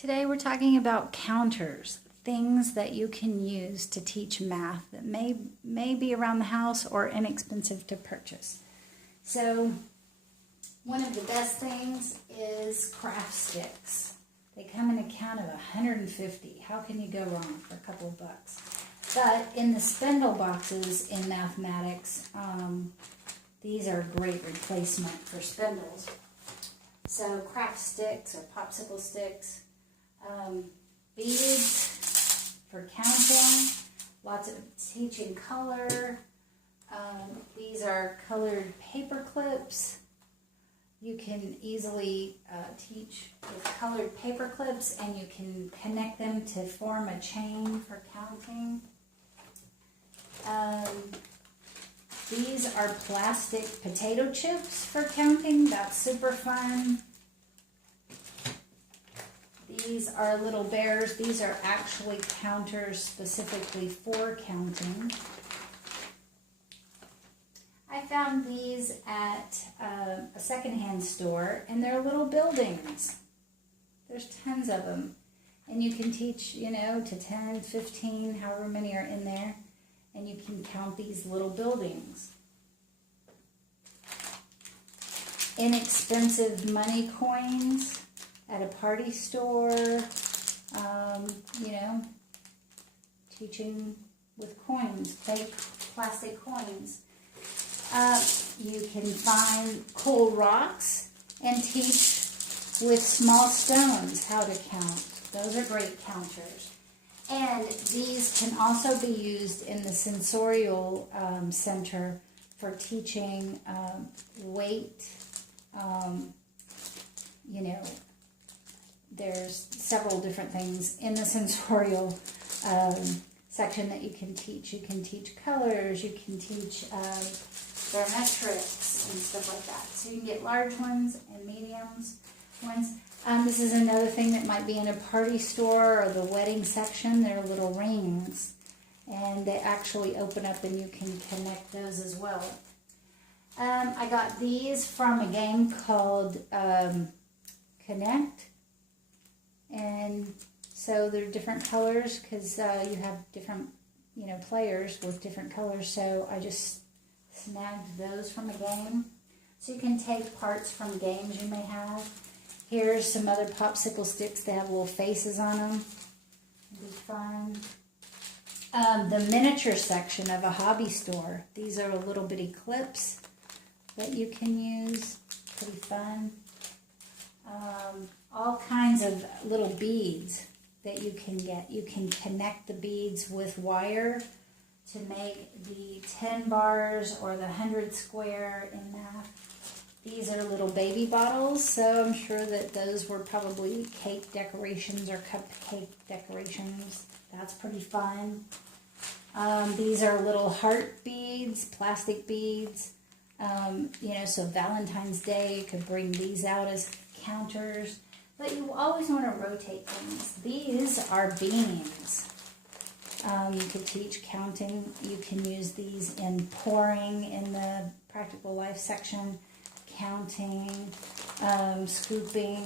Today we're talking about counters, things that you can use to teach math that may be around the house or inexpensive to purchase. So one of the best things is craft sticks. They come in a count of 150. How can you go wrong for a couple of bucks? But in the spindle boxes in mathematics, these are a great replacement for spindles. So craft sticks or popsicle sticks, beads for counting, lots of teaching color. These are colored paper clips. You can easily teach with colored paper clips, and you can connect them to form a chain for counting. These are plastic potato chips for counting. That's super fun. These are little bears. These are actually counters specifically for counting. I found these at a secondhand store, and they're little buildings. There's tons of them. And you can teach, to 10, 15, however many are in there. And you can count these little buildings. Inexpensive money coins at a party store, teaching with coins, fake plastic coins. You can find cool rocks and teach with small stones how to count. Those are great counters. And these can also be used in the Sensorial Center for teaching weight. There's several different things in the Sensorial section that you can teach. You can teach colors, you can teach barometrics and stuff like that. So you can get large ones and mediums ones. This is another thing that might be in a party store or the wedding section. They're little rings, and they actually open up and you can connect those as well. I got these from a game called Connect, and so they're different colors because you have different players with different colors, so I just snagged those from a game. So you can take parts from games you may have. Here's some other popsicle sticks. They have little faces on them. It'll be fun. The miniature section of a hobby store. These are little bitty clips that you can use. Pretty fun. All kinds of little beads that you can get. You can connect the beads with wire to make the 10 bars or the 100 square in math. These are little baby bottles, so I'm sure that those were probably cake decorations or cupcake decorations. That's pretty fun. These are little heart beads, plastic beads. So Valentine's Day, you could bring these out as counters. But you always want to rotate things. These are beans. You could teach counting. You can use these in pouring in the practical life section. Counting, scooping,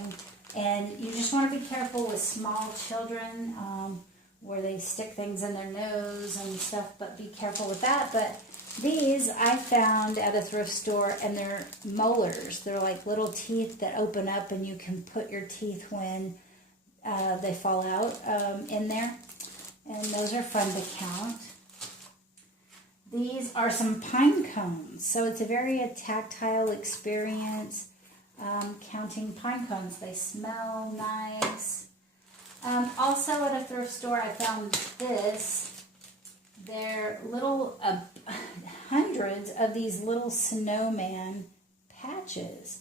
and you just want to be careful with small children where they stick things in their nose and stuff, but be careful with that. But these I found at a thrift store, and they're molars. They're like little teeth that open up, and you can put your teeth when they fall out in there, and those are fun to count. These are some pine cones, so it's a very tactile experience counting pine cones. They smell nice. Also at a thrift store I found this. They're little, hundreds of these little snowman patches.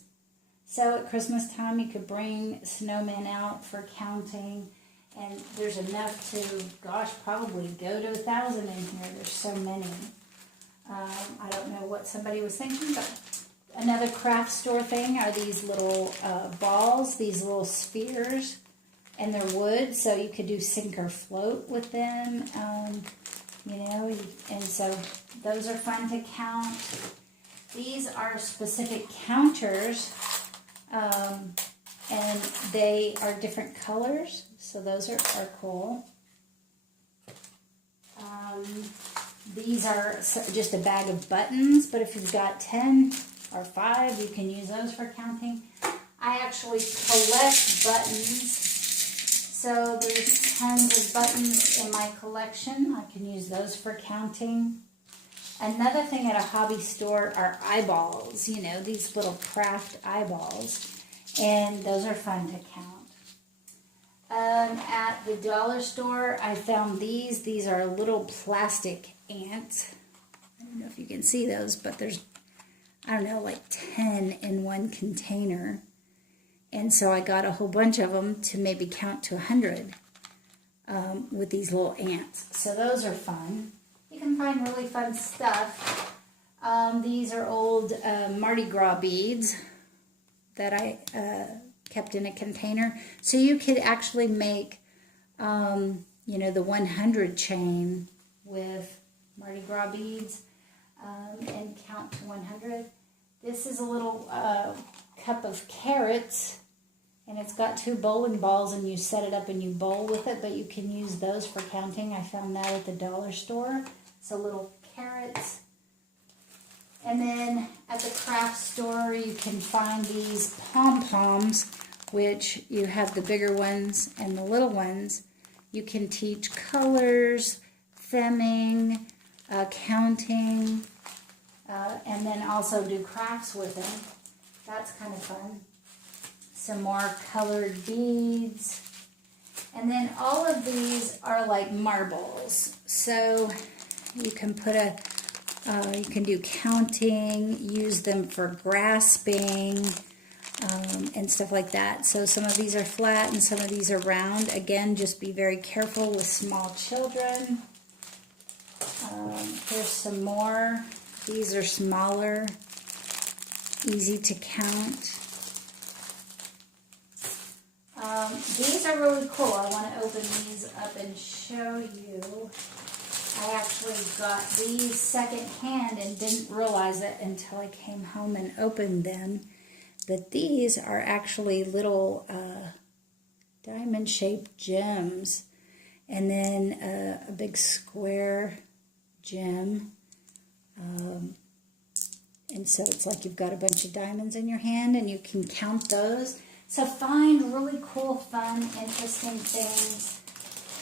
So at Christmas time you could bring snowmen out for counting, and there's enough to, probably go to 1,000 in here. There's so many. I don't know what somebody was thinking, but another craft store thing are these little balls, these little spheres, and they're wood, so you could do sink or float with them, and so those are fun to count. These are specific counters, and they are different colors, so those are cool. These are just a bag of buttons, but if you've got 10 or 5, you can use those for counting. I actually collect buttons, so there's tons of buttons in my collection. I can use those for counting. Another thing at a hobby store are eyeballs, you know, these little craft eyeballs, and those are fun to count. At the dollar store, I found these. These are little plastic ants. I don't know if you can see those, but there's, I don't know, like 10 in one container. And so I got a whole bunch of them to maybe count to 100 with these little ants. So those are fun. You can find really fun stuff. These are old Mardi Gras beads that I kept in a container. So you could actually make, you know, the 100 chain with Mardi Gras beads and count to 100. This is a little cup of carrots, and it's got 2 bowling balls, and you set it up and you bowl with it, but you can use those for counting. I found that at the dollar store. So little carrots. And then at the craft store, you can find these pom-poms, which you have the bigger ones and the little ones. You can teach colors, theming, counting, and then also do crafts with them. That's kind of fun. Some more colored beads. And then all of these are like marbles. So you can put you can do counting, use them for grasping, and stuff like that. So some of these are flat and some of these are round. Again, just be very careful with small children. Here's some more. These are smaller, easy to count. These are really cool. I want to open these up and show you. I actually got these secondhand and didn't realize it until I came home and opened them. But these are actually little diamond-shaped gems. And then a big square gem. And so it's like you've got a bunch of diamonds in your hand and you can count those. So find really cool, fun, interesting things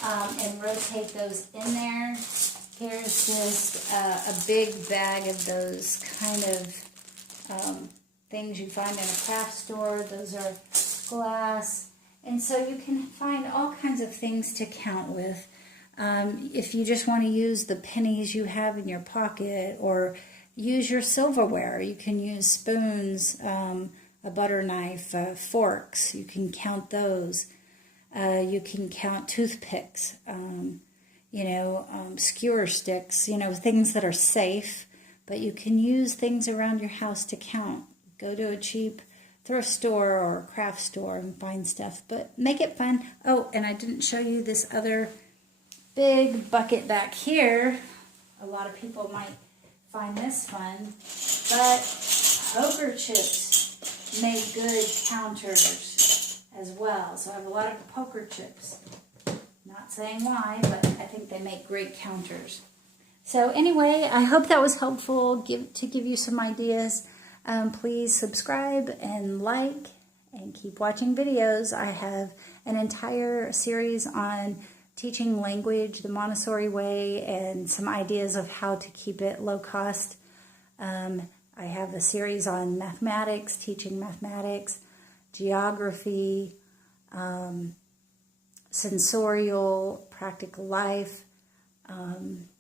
and rotate those in there. Here's just a big bag of those kind of things you find in a craft store. Those are glass. And so you can find all kinds of things to count with. If you just want to use the pennies you have in your pocket or use your silverware, you can use spoons, a butter knife, forks. You can count those. You can count toothpicks, skewer sticks, things that are safe. But you can use things around your house to count. Go to a cheap thrift store or craft store and find stuff. But make it fun. Oh, and I didn't show you this other big bucket back here. A lot of people might find this fun. But poker chips make good counters as well. So I have a lot of poker chips. Not saying why, but I think they make great counters. So anyway, I hope that was helpful to give you some ideas. Please subscribe and like and keep watching videos. I have an entire series on teaching language the Montessori way and some ideas of how to keep it low cost. I have a series on mathematics, teaching mathematics, geography, sensorial, practical life.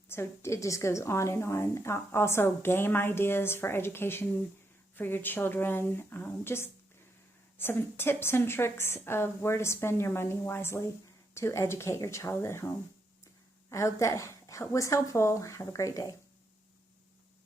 So it just goes on and on. Also game ideas for education for your children. Just some tips and tricks of where to spend your money wisely to educate your child at home. I hope that was helpful. Have a great day.